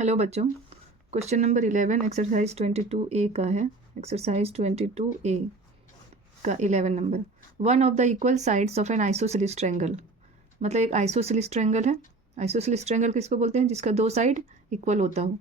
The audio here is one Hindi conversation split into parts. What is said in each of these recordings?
हेलो बच्चों, क्वेश्चन नंबर 11 एक्सरसाइज 22A का है। एक्सरसाइज 22A का 11 number. One of the equal sides of N isosceles triangle, मतलब एक आइसोसेलेस ट्रायंगल है। आइसोसेलेस ट्रायंगल किसको बोलते हैं? जिसका दो साइड इक्वल होता हो।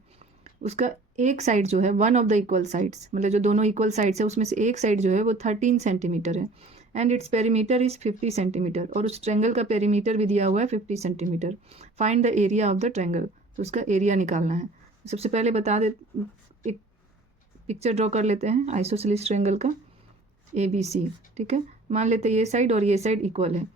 उसका एक साइड जो है, one of the equal sides, मतलब जो दोनों इक्वल साइड्स है उसमें से एक साइड जो है वो 13 सेंटीमीटर है and its perimeter is 50 centimetre, और उस ट्रायंगल का पेरीमीटर भी दिया हुआ है 50 centimetre. Find the area of the triangle, तो उसका एरिया निकालना है। सबसे पहले बता दे, एक पिक्चर ड्रॉ कर लेते हैं आइसोसेलेस ट्रायंगल का ABC। ठीक है, मान लेते हैं ये साइड और ये साइड इक्वल है।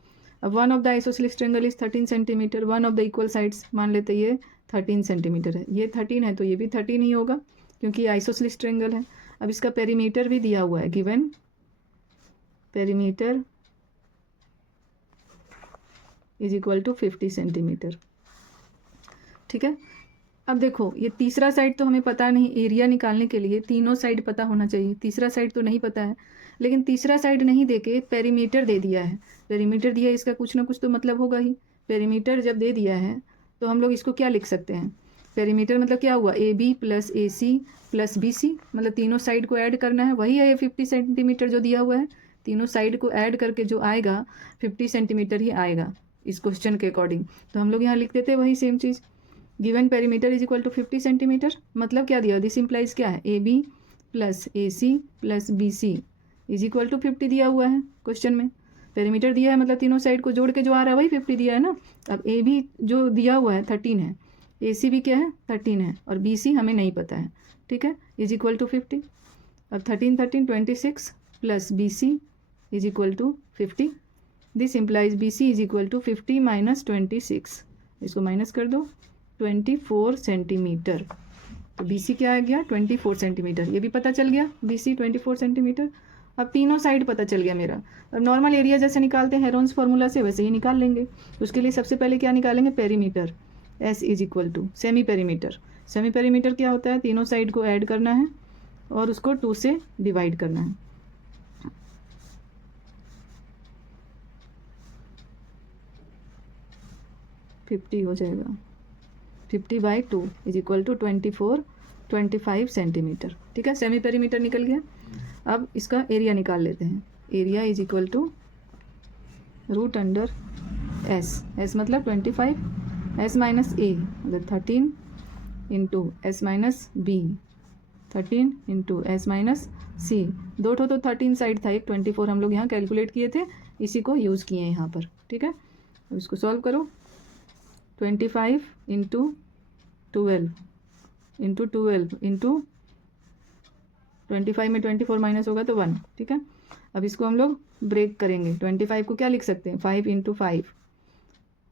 अब one of the isosceles triangle is 13 centimetre, one of the equal sides मान लेते हैं ये 13 सेंटीमीटर है, ये 13 है तो ये भी 13 ही होगा क्योंकि ये आइसोसेलेस ट्रायंगल है। अब इसका पेरीमीटर भी दिया हुआ है, given perimeter is equal to 50 centimetre. ठीक है, अब देखो ये तीसरा साइड तो हमें पता नहीं, एरिया निकालने के लिए तीनों साइड पता होना चाहिए। तीसरा साइड तो नहीं पता है, लेकिन तीसरा साइड नहीं देके पेरीमीटर दे दिया है। पेरीमीटर दिया है, इसका कुछ ना कुछ तो मतलब होगा ही। पेरीमीटर जब दे दिया है तो हम लोग इसको क्या लिख सकते हैं? पेरीमीटर मतलब क्या हुआ? AB plus AC plus BC, मतलब तीनों साइड को ऐड करना है, वही है ये 50 सेंटीमीटर जो दिया हुआ है। तीनों साइड को ऐड करके जो आएगा 50 सेंटीमीटर ही आएगा इस क्वेश्चन के अकॉर्डिंग। तो हम लोग यहाँ लिख देते हैं वही सेम चीज़। Given perimeter is equal to 50 centimetre, मतलब क्या दिया? दिस इम्प्लाइज क्या है? AB plus AC plus BC is equal to 50 दिया हुआ है क्वेश्चन में। पेरीमीटर दिया है मतलब तीनों साइड को जोड़ के जो आ रहा है वही 50 दिया है ना। अब AB जो दिया हुआ है 13 है, AC भी क्या है? 13 है, और BC हमें नहीं पता है। ठीक है, इज इक्वल टू 50। अब 13 13 26 plus BC is equal to 50। This implies BC is equal to 50 minus 26, इसको माइनस कर दो, 24 सेंटीमीटर। तो BC क्या आ गया? 24 सेंटीमीटर। ये भी पता चल गया BC 24 सेंटीमीटर। अब तीनों साइड पता चल गया मेरा। अब नॉर्मल एरिया जैसे निकालते हैं हेरोन्स फार्मूला से, वैसे ही निकाल लेंगे। उसके लिए सबसे पहले क्या निकालेंगे? Perimeter. S is equal to semi perimeter. Semi perimeter क्या होता है? तीनों साइड को ऐड करना है और उसको 2 से डिवाइड करना है। फिफ्टी हो जाएगा, 50/2 इज इक्वल टू 25 सेंटीमीटर। ठीक है, सेमी पेरीमीटर निकल गया। अब इसका एरिया निकाल लेते हैं। एरिया इज इक्वल टू √अंडर S मतलब 25, S माइनस A मतलब 13 into S minus B, 13 into S minus C। दो ठो तो 13 साइड था, एक 24 हम लोग यहाँ कैलकुलेट किए थे, इसी को यूज़ किए यहाँ पर। ठीक है, अब इसको सॉल्व करो। 25 इंटू 12 इंटू 12 इंटू 25 में 24 माइनस होगा तो 1। ठीक है, अब इसको हम लोग ब्रेक करेंगे। 25 को क्या लिख सकते हैं? 5 इंटू 5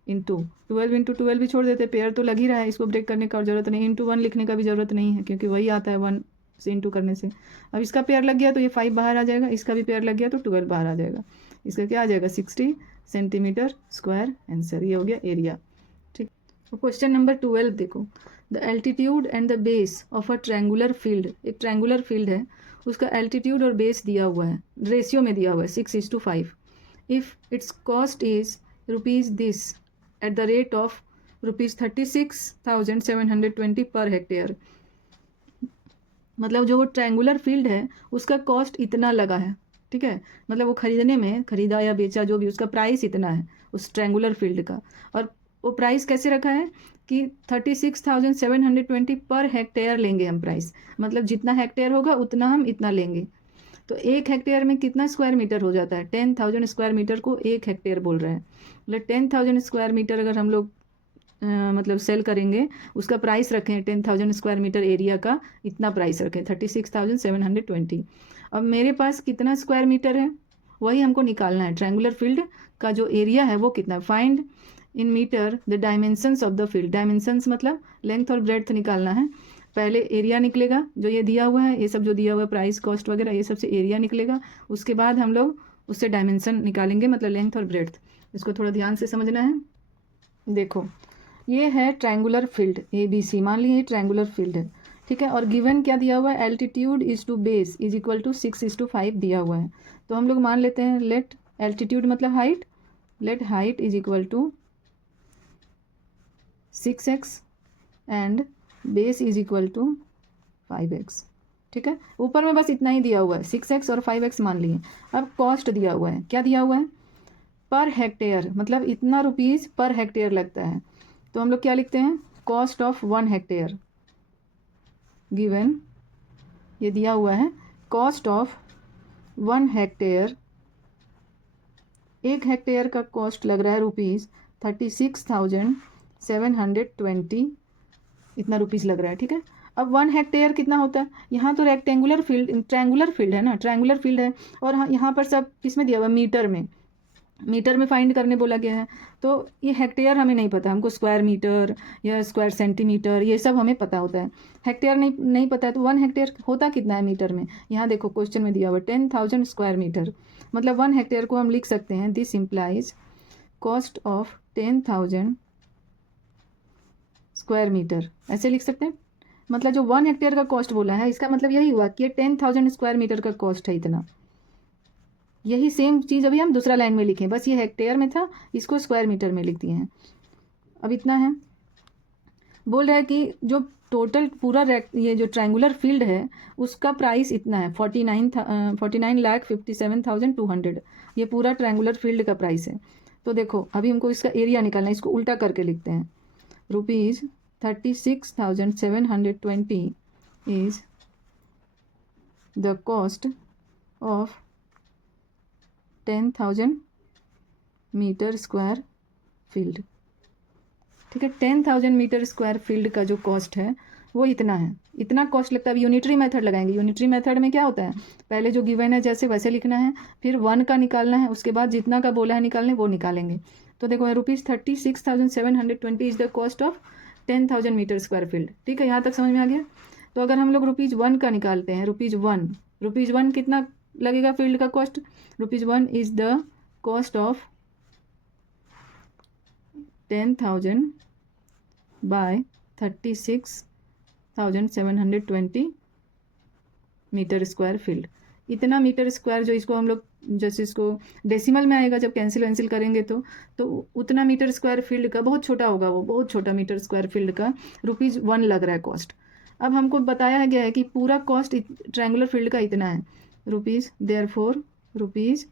इंटू 12 इंटू 12 भी छोड़ देते, पेयर तो लग ही रहा है, इसको ब्रेक करने का जरूरत नहीं। इंटू 1 लिखने का भी ज़रूरत नहीं है क्योंकि वही आता है 1 से इंटू करने से। अब इसका पेयर लग गया तो ये 5 बाहर आ जाएगा, इसका भी पेयर लग गया तो 12 बाहर आ जाएगा। इसका क्या आ जाएगा? 60 सेंटीमीटर स्क्वायर आंसर। ये हो गया एरिया। ठीक, तो क्वेश्चन नंबर 12 देखो। The altitude and the base of a triangular field, एक ट्रायंगुलर फील्ड है, उसका एल्टीट्यूड और बेस दिया हुआ है, रेशियो में दिया हुआ है 6:5। If it's cost is rupees this at the rate of ₹36,720 per hectare, मतलब जो वो ट्रायंगुलर फील्ड है उसका कॉस्ट इतना लगा है। ठीक है, मतलब वो खरीदने में, खरीदा या बेचा जो भी, उसका प्राइस इतना है उस ट्रायंगुलर फील्ड का। और वो प्राइस कैसे रखा है कि 36,720 पर हेक्टेयर लेंगे हम प्राइस, मतलब जितना हेक्टेयर होगा उतना हम इतना लेंगे। तो एक हेक्टेयर में कितना स्क्वायर मीटर हो जाता है? 10,000 स्क्वायर मीटर को एक हेक्टेयर बोल रहे हैं। मतलब 10,000 स्क्वायर मीटर अगर हम लोग मतलब सेल करेंगे, उसका प्राइस रखें 10,000 स्क्वायर मीटर एरिया का, इतना प्राइस रखें 36,720। अब मेरे पास कितना स्क्वायर मीटर है वही हमको निकालना है। ट्रायंगुलर फील्ड का जो एरिया है वो कितना है? Find in metre the dimensions of the field. Dimensions मतलब लेंथ और ब्रेड्थ निकालना है। पहले एरिया निकलेगा, जो ये दिया हुआ है, ये सब जो दिया हुआ है प्राइस कॉस्ट वगैरह, ये सबसे एरिया निकलेगा। उसके बाद हम लोग उससे डायमेंशन निकालेंगे, मतलब लेंथ और ब्रेड्थ। इसको थोड़ा ध्यान से समझना है। देखो ये है ट्रायंगुलर फील्ड ABC, मान लीजिए ये ट्रायंगुलर फील्ड है। ठीक है, और गिवन क्या दिया हुआ है? Altitude is to base is equal to 6:5 दिया हुआ है। तो हम लोग मान लेते हैं लेट एल्टीट्यूड मतलब height, let height is equal to 6x and base is equal to 5x। ठीक है, ऊपर में बस इतना ही दिया हुआ है, 6x और 5x मान लिए। अब कॉस्ट दिया हुआ है, क्या दिया हुआ है, पर हेक्टेयर, मतलब इतना रुपीज़ पर हेक्टेयर लगता है। तो हम लोग क्या लिखते हैं, कॉस्ट ऑफ 1 हेक्टेयर गिवन, ये दिया हुआ है कॉस्ट ऑफ 1 हेक्टेयर, 1 हेक्टेयर का कॉस्ट लग रहा है रुपीज़ 36,720, इतना रुपीज़ लग रहा है। ठीक है, अब 1 हेक्टेयर कितना होता है, यहाँ तो रेक्टेंगुलर फील्ड, ट्रायंगुलर फील्ड है ना, ट्रायंगुलर फील्ड है, और यहाँ पर सब किस में दिया हुआ, मीटर में, मीटर में फाइंड करने बोला गया है। तो ये हेक्टेयर हमें नहीं पता, हमको स्क्वायर मीटर या स्क्वायर सेंटीमीटर ये सब हमें पता होता है, हेक्टेयर नहीं पता है। तो 1 हेक्टेयर होता कितना है मीटर में, यहाँ देखो क्वेश्चन में दिया हुआ 10,000 स्क्वायर मीटर, मतलब 1 हेक्टेयर को हम लिख सकते हैं this implies cost of 10,000 square metre, ऐसे लिख सकते हैं। मतलब जो 1 हेक्टेयर का कॉस्ट बोला है इसका मतलब यही हुआ कि 10,000 स्क्वायर मीटर का कॉस्ट है इतना। यही सेम चीज़ अभी हम दूसरा लाइन में लिखें, बस ये हेक्टेयर में था, इसको स्क्वायर मीटर में लिख दिए हैं। अब इतना है, बोल रहा है कि जो टोटल पूरा ये जो ट्रायंगुलर फील्ड है उसका प्राइस इतना है 49,57,200, ये पूरा ट्रायंगुलर फील्ड का प्राइस है। तो देखो अभी हमको इसका एरिया निकालना है, इसको उल्टा करके लिखते हैं, rupees 36,720 is the cost of 10,000 metre square field. ठीक है, 10,000 मीटर स्क्वायर फील्ड का जो कॉस्ट है वो इतना है, इतना कॉस्ट लगता है। अब यूनिटरी मेथड लगाएंगे, यूनिटरी मेथड में क्या होता है, पहले जो गिवन है जैसे वैसे लिखना है, फिर 1 का निकालना है, उसके बाद जितना का बोला है निकालने वो निकालेंगे। तो देखो rupees 36,720 is the cost of 10,000 metre square field. ठीक है, यहाँ तक समझ में आ गया। तो अगर हम लोग ₹1 का निकालते हैं, ₹1 कितना लगेगा फील्ड का cost, ₹1 is the cost of 10,000 by 36,720 metre square field. इतना मीटर स्क्वायर जो इसको हम लोग जैसे इसको डेसिमल में आएगा जब कैंसिल वैंसिल करेंगे तो उतना मीटर स्क्वायर फील्ड का बहुत छोटा होगा, वो बहुत छोटा मीटर स्क्वायर फील्ड का ₹1 लग रहा है कॉस्ट। अब हमको बताया गया है कि पूरा कॉस्ट ट्रायंगुलर फील्ड का इतना है, देयरफॉर रुपीज़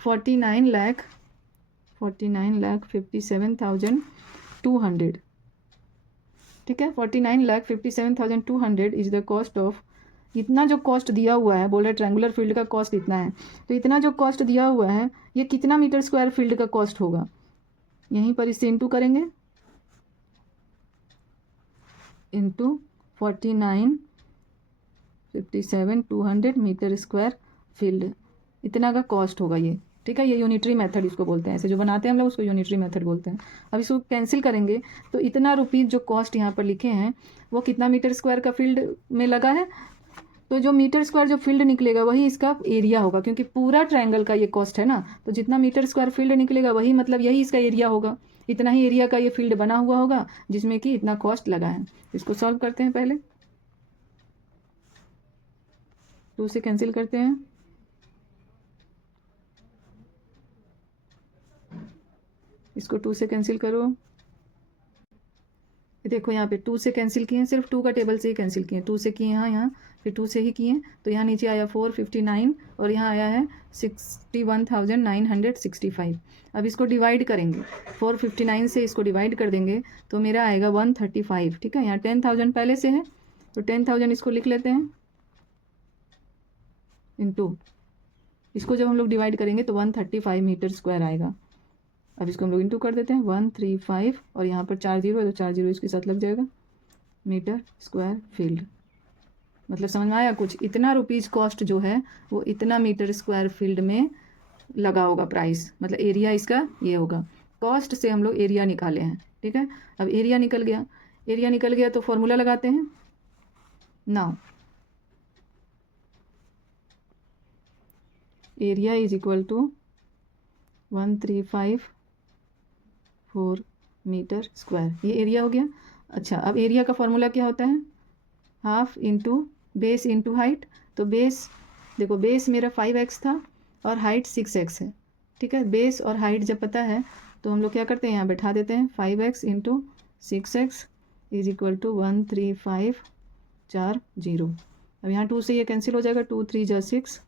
49,57,200। ठीक है, 49,57,200 इज द कॉस्ट ऑफ, इतना जो कॉस्ट दिया हुआ है, बोल रहे ट्रायंगुलर फील्ड का कॉस्ट इतना है, तो इतना जो कॉस्ट दिया हुआ है ये कितना मीटर स्क्वायर फील्ड का कॉस्ट होगा, यहीं पर इससे इंटू करेंगे, इंटू 49,57,200 मीटर स्क्वायर फील्ड, इतना का कॉस्ट होगा ये। ठीक है, ये यूनिटरी मेथड इसको बोलते हैं, ऐसे जो बनाते हैं हम लोग उसको यूनिटरी मेथड बोलते हैं। अब इसको कैंसिल करेंगे तो इतना रुपीज़ जो कॉस्ट यहाँ पर लिखे हैं वो कितना मीटर स्क्वायर का फील्ड में लगा है, तो जो मीटर स्क्वायर जो फील्ड निकलेगा वही इसका एरिया होगा, क्योंकि पूरा ट्रायंगल का ये कॉस्ट है ना, तो जितना मीटर स्क्वायर फील्ड निकलेगा वही मतलब यही इसका एरिया होगा, इतना ही एरिया का ये फील्ड बना हुआ होगा जिसमें कि इतना कॉस्ट लगा है। इसको सॉल्व करते हैं, पहले 2 से कैंसिल करते हैं, इसको 2 से कैंसिल करो, देखो यहाँ पे 2 से कैंसिल किए हैं, सिर्फ 2 का टेबल से ही कैंसिल किए हैं, 2 से किए यहाँ फिर 2 से ही किए, तो यहाँ नीचे आया 459 और यहाँ आया है 61,965। अब इसको डिवाइड करेंगे, 459 से इसको डिवाइड कर देंगे तो मेरा आएगा 135। ठीक है, यहाँ 10,000 पहले से है तो 10,000 इसको लिख लेते हैं, इंटू इसको जब हम लोग डिवाइड करेंगे तो 135 मीटर स्क्वायर आएगा। अब इसको हम लोग इंटू कर देते हैं, 135 और यहाँ पर 4 जीरो है तो 4 जीरो इसके साथ लग जाएगा, मीटर स्क्वायर फील्ड। मतलब समझ में आया कुछ, इतना रुपीज़ कॉस्ट जो है वो इतना मीटर स्क्वायर फील्ड में लगा होगा प्राइस, मतलब एरिया इसका ये होगा। कॉस्ट से हम लोग एरिया निकाले हैं। ठीक है, अब एरिया निकल गया तो फॉर्मूला लगाते हैं। Now area is equal to 1,354 metre square, ये एरिया हो गया। अच्छा, अब एरिया का फॉर्मूला क्या होता है, half into base into height. तो बेस देखो, बेस मेरा 5x था और हाइट 6x है। ठीक है, बेस और हाइट जब पता है तो हम लोग क्या करते हैं, यहाँ बैठा देते हैं 5x into 6x is equal to 13540। अब यहाँ 2 से ये कैंसिल हो जाएगा, 2 3 जा 6,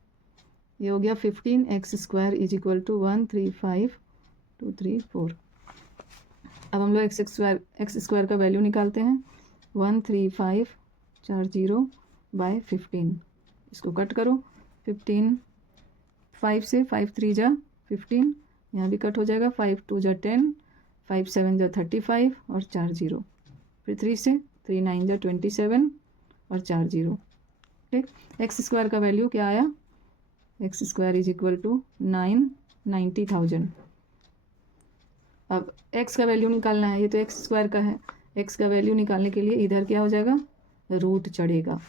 ये हो गया 15 x square is equal to 135,234। अब हम लोग एक्स स्क्वायर का वैल्यू निकालते हैं, 13540 बाय 15। इसको कट करो, 15 5 से 5 3 जा 15, यहाँ भी कट हो जाएगा, 5 2 जा 10, 5 7 जा 35 और 4 0, फिर 3 से 3 9 जा 27 और 4 0। ठीक, एक्स स्क्वायर का वैल्यू क्या आया, x square is equal to 990,000। अब एक्स का वैल्यू निकालना है, ये तो एक्स स्क्वायर का है, एक्स का वैल्यू निकालने के लिए इधर क्या हो जाएगा, रूट चढ़ेगा,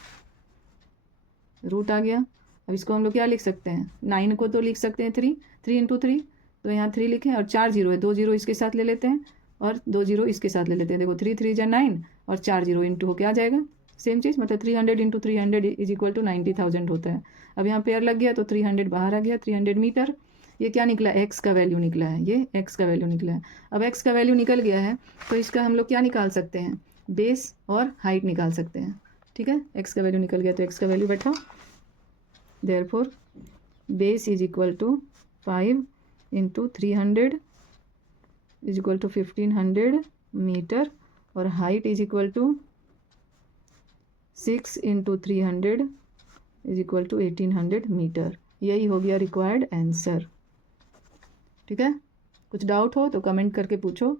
रूट आ गया। अब इसको हम लोग क्या लिख सकते हैं, 9 को तो लिख सकते हैं 3 इंटू 3, तो यहाँ 3 लिखें, और 4 0 है, 2 0 इसके साथ ले लेते हैं और 2 0 इसके साथ ले लेते हैं। देखो 3 3 जा 9 और 4 0 इंटू हो क्या आ जाएगा, सेम चीज़, मतलब 300 इंटू 300 इज इक्वल टू 90,000 होता है। अब यहाँ पेयर लग गया तो 300 बाहर आ गया, 300 मीटर। ये क्या निकला, एक्स का वैल्यू निकला है, ये एक्स का वैल्यू निकला है। अब एक्स का वैल्यू निकल गया है तो इसका हम लोग क्या निकाल सकते हैं, बेस और हाइट निकाल सकते हैं। ठीक है, एक्स का वैल्यू निकल गया तो एक्स का वैल्यू बैठाओ, therefore base is equal to 5 into 300 is equal to 1500 metre, और height is equal to 6 into 300 is equal to 1800 metre. यही हो गया रिक्वायर्ड आंसर। ठीक है, कुछ डाउट हो तो कमेंट करके पूछो।